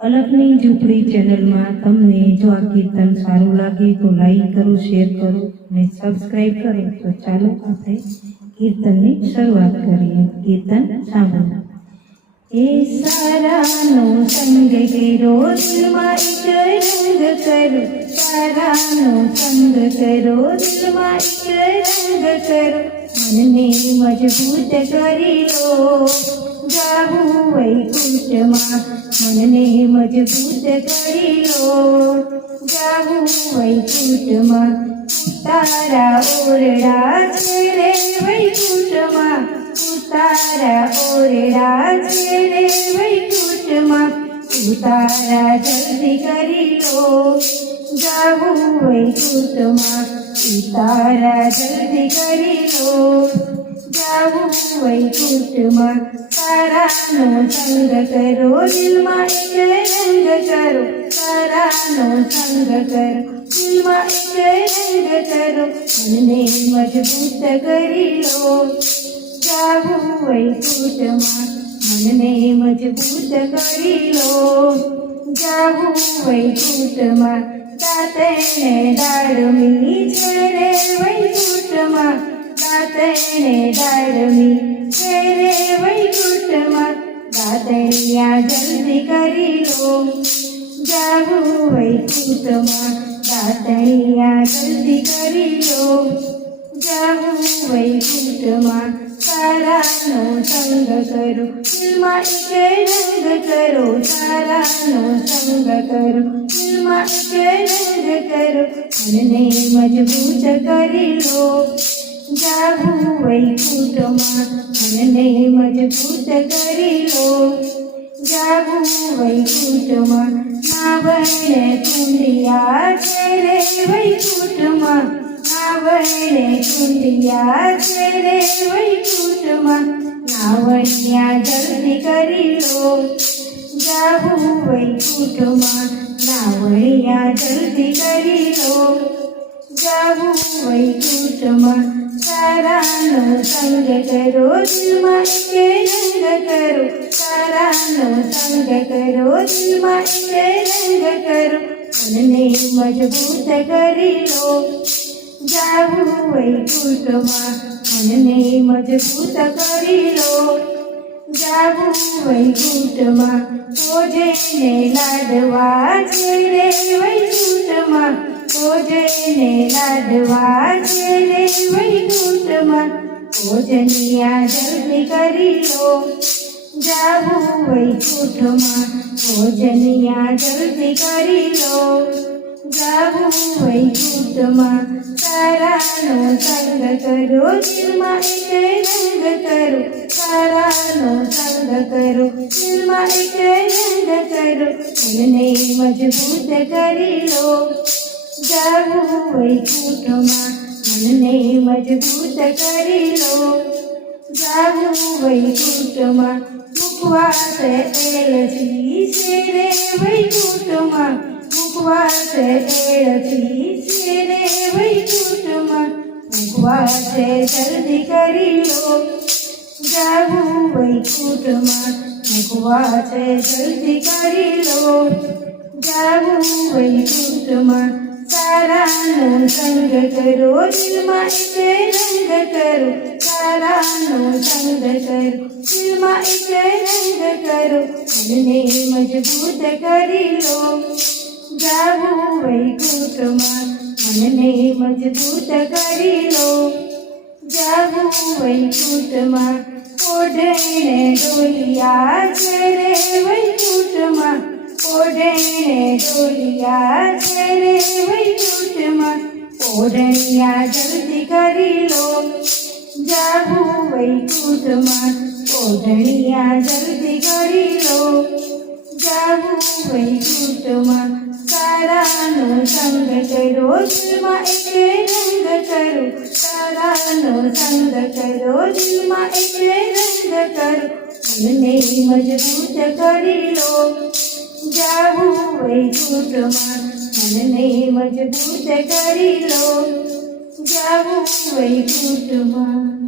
अलगनी झूपड़ी चैनल में तमने जो आ कीर्तन सारू लगे तो लाइक करो, शेर करो ने सब्सक्राइब करो। तो चलो आपणे कीर्तन की शुरुआत करिए। कीर्तन सांभळो। ए सारानो संग करो, दिल में एक रंग करो। सारानो संग करो, दिल में एक रंग करो। मन ने मजबूत करी लो, जाऊ वैकुंठ मां। मन ने मजबूत करी लो, जाऊ वैकुंठ मां। तारा ओरडा छे वैकुंठ मां, तारा ओरडा छे वैकुंठ मां। तारा जल्दी करी लो, जाऊ वैकुंठ मां। तारा जल्दी करी लो, जाऊ वैकुंठ मां। तारानो संग करो, दिल में एक रंग करो। तारानो संग करो, दिल में एक रंग करो। मन ने मजबूत करी लो, जाऊ वैकुंठ मां। मन ने मजबूत करी लो, जाऊ वैकुंठ मां। दातेने दाड़मी छे वैकुंठ मां। दातेने दाड़मी छे वैकुंठ मां। दातणिया जल्दी करी लो, जाऊ वैकुंठ मां। दातणिया जल्दी करी लो, जाऊ वैकुंठ मां। तारानो संग करो, दिल में एक रंग करो। तारानो संग करो, दिल में एक रंग करो। मन ने मजबूत करी लो, जाऊ वैकुंठ मां। मन ने मजबूत करी लो, जाऊ वैकुंठ मां। नावणे कुंडिया छे वैकुंठ मां। नावणे कुंडिया छे वैकुंठ मां। नावणिया जल्दी करी लो, जाऊ वैकुंठ मां। नावणिया जल्दी करी लो, जाऊ वैकुंठ मां। तारानो संग करो, दिल में एक रंग करो। तारानो संग करो, दिल में एक रंग करो। मन ने मजबूत करी लो, जाऊ वैकुंठ मां। मन ने मजबूत करी लो, जाऊ वैकुंठ मां। खोजेने लाडवा छे वैकुंठ मां। खोजेने लाडवा छे वैकुंठ मां। खोजनिया जल्दी करी लो, जाऊ वैकुंठ मां। खोजनिया जल्दी करी लो, जाऊ वैकुंठ मां। तारानो संग करो, दिल में एक रंग करो। तारानो संग करो, दिल में एक रंग करो। मन ने मजबूत करी लो, जाऊ वैकुंठ मां। मन ने मजबूत करी लो, जाऊ वैकुंठ मां। मुखवास एलची छे वैकुंठ मां। मुखवास एलची छे वैकुंठ मां। मुखवास जल्दी करी लो, जाऊ वैकुंठ मां। मुखवास जल्दी करी लो, जाऊ वैकुंठ मां। तारानो संग करो, दिल में एक रंग करो। तारानो संग करो, दिल में एक रंग करो। मन ने मजबूत करी लो, जाऊ वैकुंठ मां। मन ने मजबूत करी लो, जाऊ वैकुंठ मां। ओढ़णे डोलिया छे वैकुंठ मां। ओढ़णे डोलिया छे वैकुंठ मां। ओढ़निया जल्दी करी लो, जाऊ वैकुंठ मां। ओढ़निया जल्दी करी लो, जाऊ वैकुंठ मां। तारानो संग करो, दिल में एक रंग करो। तारानो संग करो, दिल में एक रंग करो। मन ने मजबूत करी लो, जाऊ वैकुंठ मां। मन ने मजबूत करी लो, जाऊ वैकुंठ मां।